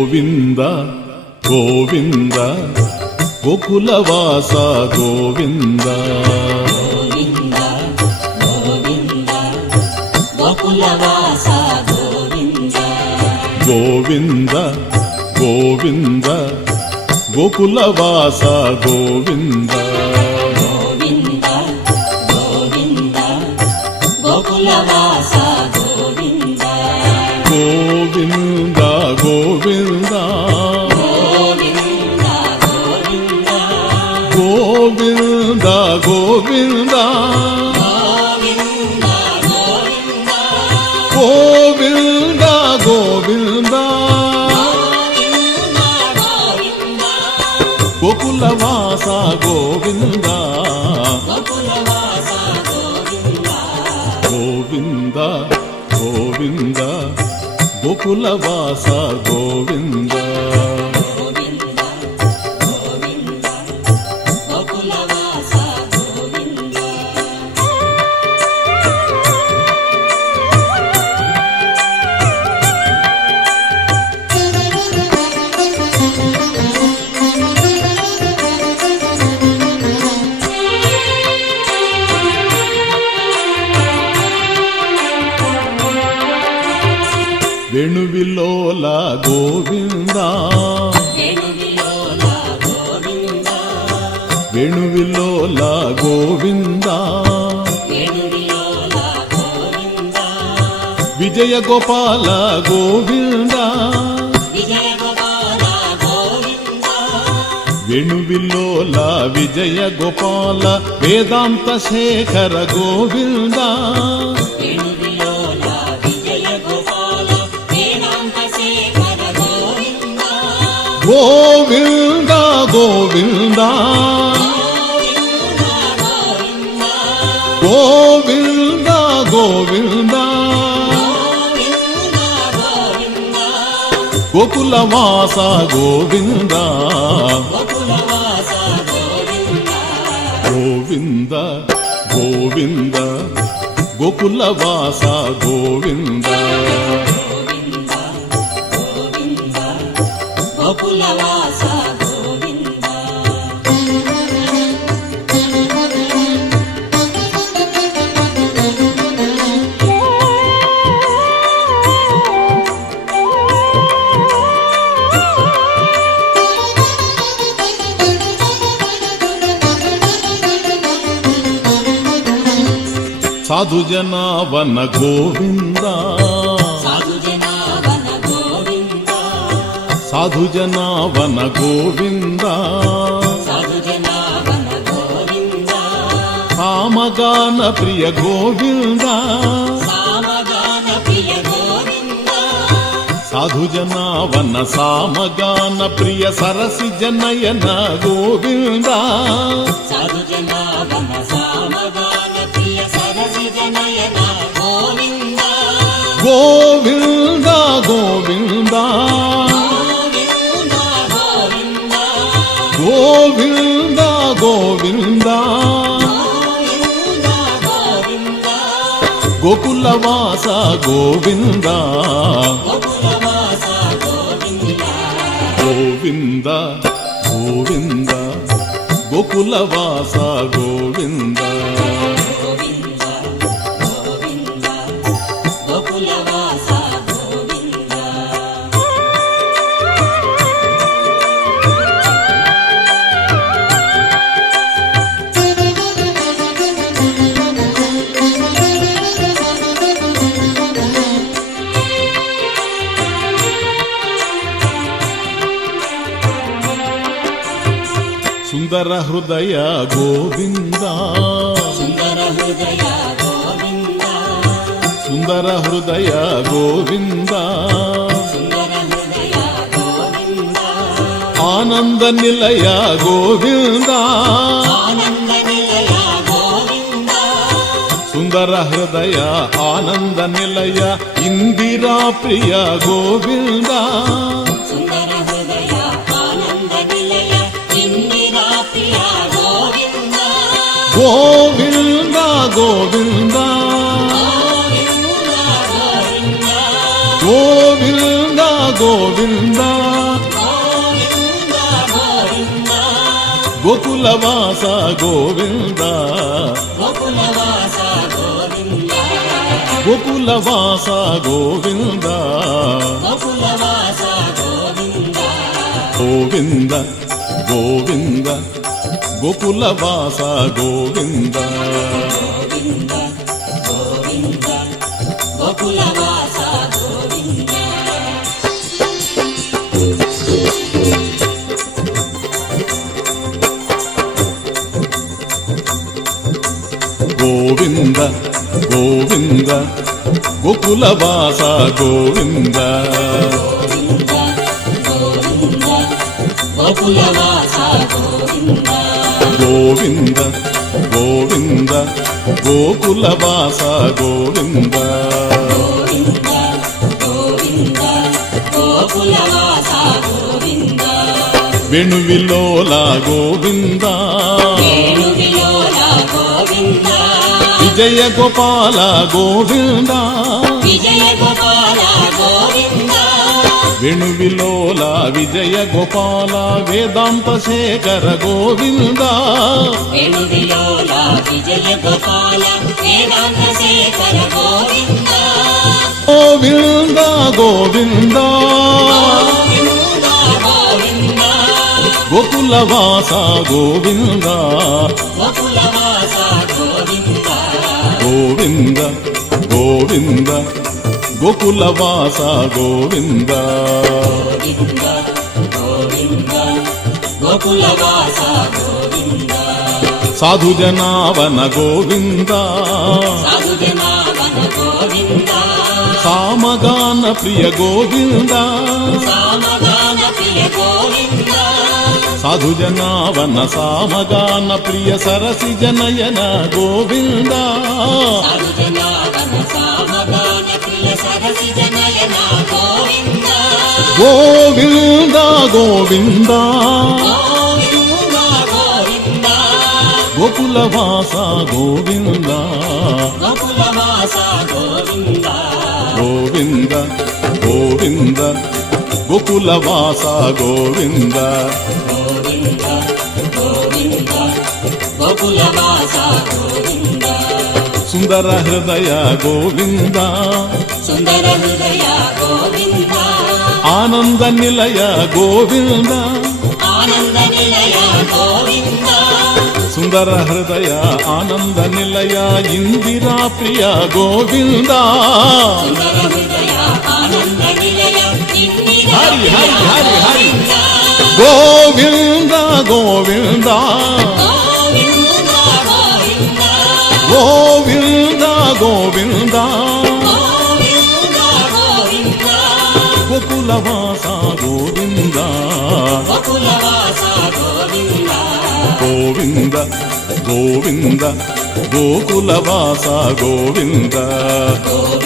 ಗೋವಿಂದ ಗೋವಿಂದ ಗೋಕುಲವಾಸ ಗೋವಿಂದ ಗೋವಿಂದ ಗೋವಿಂದ ಗೋಕುಲವಾಸ ಗೋವಿಂದ ಗೋವಿಂದ ಗೋವಿಂದ ಗೋಕುಲವಾಸ ಗೋವಿಂದ ಗೋವಿಂದ ಗೋವಿಂದ ಗೋಕುಲವಾಸ ಗೋವಿಂದ ಗೋವಿಂದ ಗೋವಿಂದ ಗೋವಿಂದ ಗೋವಿಂದ ಗೋವಿಂದ ಗೋವಿಂದ ಗೋಕುಲವಾಸ ಗೋವಿಂದ ಗೋವಿಂದ ಗೋವಿಂದ ಗೋಕುಲವಾಸ ಗೋವಿಂದ ವೇಣುವಿಲೋಲ ಗೋವಿಂದ ವೇಣುವಿಲೋಲ ಗೋವಿಂದ ವಿಜಯ ಗೋಪಾಲ ಗೋವಿಂದ ವೇಣುವಿಲೋಲ ವಿಜಯ ಗೋಪಾಲ ವೇದಾಂತ ಶೇಖರ ಗೋವಿಂದ ಗೋವಿಂದ ಗೋವಿಂದ ಗೋವಿಂದ ಗೋವಿಂದ ಗೋಕುಲವಾಸ ಗೋವಿಂದ ಗೋವಿಂದ ಗೋವಿಂದ ಗೋಕುಲವಾಸ ಗೋವಿಂದ ಗೋಕುಲವಾಸ ಗೋವಿಂದ ಸಾಧು ಜನಾವನ ಗೋವಿಂದ ಸಾಧು ಜನಾವನ ಗೋವಿಂದ ಸಾಮಗಾನ ಪ್ರಿಯ ಗೋವಿಂದ ಸಾಧು ಜನಾವನ ಸಾಮಗಾನ ಪ್ರಿಯ ಸರಸಿ ಜನಯನ ಗೋವಿಂದ ಗೋವಿಂದ ಗೋವಿಂದ ಗೋವಿಂದ ಗೋವಿಂದ ಗೋಕುಲವಾಸ ಗೋವಿಂದ ಗೋವಿಂದ ಗೋವಿಂದ ಗೋಕುಲವಾಸ ಗೋವಿಂದ ಸುಂದರ ಹೃದಯ ಗೋವಿಂದ ಸುಂದರ ಹೃದಯ ಗೋವಿಂದ ಆನಂದ ನಿಲಯ ಗೋವಿಂದ ಸುಂದರ ಹೃದಯ ಆನಂದ ನಿಲಯ ಇಂದಿರಾ ಪ್ರಿಯ ಗೋವಿಂದ ಗೋವಿಂದ ಗೋವಿಂದ ಗೋವಿಂದ ಗೋವಿಂದ ಗೋಕುಲವಾಸ ಗೋವಿಂದ ಗೋಕುಲವಾಸ ಗೋವಿಂದ ಗೋಕುಲವಾಸ ಗೋವಿಂದ ಗೋಕುಲವಾಸ ಗೋವಿಂದ ಗೋವಿಂದ ಗೋವಿಂದ ಗೋಕುಲವಾಸ ಗೋವಿಂದ ಗೋವಿಂದ ಗೋವಿಂದ ಗೋಕುಲವಾಸ ಗೋವಿಂದ ಗೋವಿಂದ ಗೋವಿಂದ ಗೋಕುಲವಾಸ ಗೋವಿಂದ ಗೋವಿಂದ ಗೋವಿಂದ ಗೋಕುಲವಾಸ ಗೋವಿಂದ ಗೋವಿಂದ ಗೋವಿಂದ ಗೋಕುಲವಾಸ ಗೋವಿಂದ ಗೋವಿಂದ ಗೋವಿಂದ ಗೋಕುಲವಾಸ ಗೋವಿಂದ ವೇಣುವಿಲೋಲ ಗೋವಿಂದ ವೇಣುವಿಲೋಲ ಗೋವಿಂದ ವಿಜಯ ಗೋಪಾಲ ಗೋವಿಂದ ವಿಜಯ ಗೋಪಾಲ ಗೋವಿಂದ ವೇಣುವಿಲೋಲ ವಿಜಯ ಗೋಪಾಲ ವೇದಾಂತ ಶೇಖರ ಗೋವಿಂದ ವೇಣುವಿಲೋಲ ವಿಜಯ ಗೋಪಾಲ ವೇದಾಂತ ಶೇಖರ ಗೋವಿಂದ ಗೋವಿಂದ ಗೋವಿಂದ ಗೋವಿಂದ ಗೋವಿಂದ ಗೋಕುಲವಾಸ ಗೋವಿಂದ ಗೋಕುಲವಾಸ ಗೋವಿಂದ ಗೋವಿಂದ ಗೋವಿಂದ ಗೋಕುಲವಾಸ ಗೋವಿಂದ ಗೋವಿಂದ ಗೋವಿಂದ ಗೋಕುಲವಾಸ ಗೋವಿಂದ ಸಾಧು ಜನಾವನ ಗೋವಿಂದ ಸಾಧು ಜನಾವನ ಗೋವಿಂದ ಸಾಮಗಾನ ಪ್ರಿಯ ಗೋವಿಂದ ಸಾಮಗಾನ ಪ್ರಿಯ ಗೋವಿಂದ ಸಾಧು ಜನಾವನ ಸಾಮಗಾನ ಪ್ರಿಯ ಸರಸಿ ಜನಯನ ಗೋವಿಂದ ಸಾಧು ಜನಾವನ ಸಾಮಗಾನ ಪ್ರಿಯ ಸರಸಿ ಜನಯನ ಗೋವಿಂದ ಗೋವಿಂದ ಗೋವಿಂದ ಗೋವಿಂದ ಗೋವಿಂದ ಗೋಕುಲವಾಸ ಗೋವಿಂದ ಗೋಕುಲವಾಸ ಗೋವಿಂದ ಗೋವಿಂದ ಗೋವಿಂದ ಗೋಕುಲವಾಸ ಗೋವಿಂದ ಗೋವಿಂದ ಗೋವಿಂದ ಗೋಕುಲವಾಸ ಗೋವಿಂದ ಸುಂದರ ಹೃದಯ ಗೋವಿಂದ ಸುಂದರ ಹೃದಯ ಗೋವಿಂದ ಆನಂದ ನಿಲಯ ಗೋವಿಂದ ಆನಂದ ನಿಲಯ ಗೋವಿಂದ ಸುಂದರ ಹೃದಯ ಆನಂದ ನಿಲಯ ಇಂದಿರಾ ಪ್ರಿಯ ಗೋವಿಂದ ಸುಂದರ ಹೃದಯ ಆನಂದ ನಿಲಯ ಇಂದಿರಾ ಹರಿ ಹರಿ ಹರಿ ಹರಿ ಗೋವಿಂದ ಗೋವಿಂದ ಗೋವಿಂದ ಗೋವಿಂದ ಗೋವಿಂದ ಗೋವಿಂದ ಗೋವಿಂದ ಗೋವಿಂದ ಗೋವಿಂದ ಗೋಕುಲವಾಸ ಗೋವಿಂದ ಗೋಕುಲವಾಸ ಗೋವಿಂದ ಗೋವಿಂದ ಗೋವಿಂದ ಗೋಕುಲವಾಸ ಗೋವಿಂದ ಗೋವಿಂದ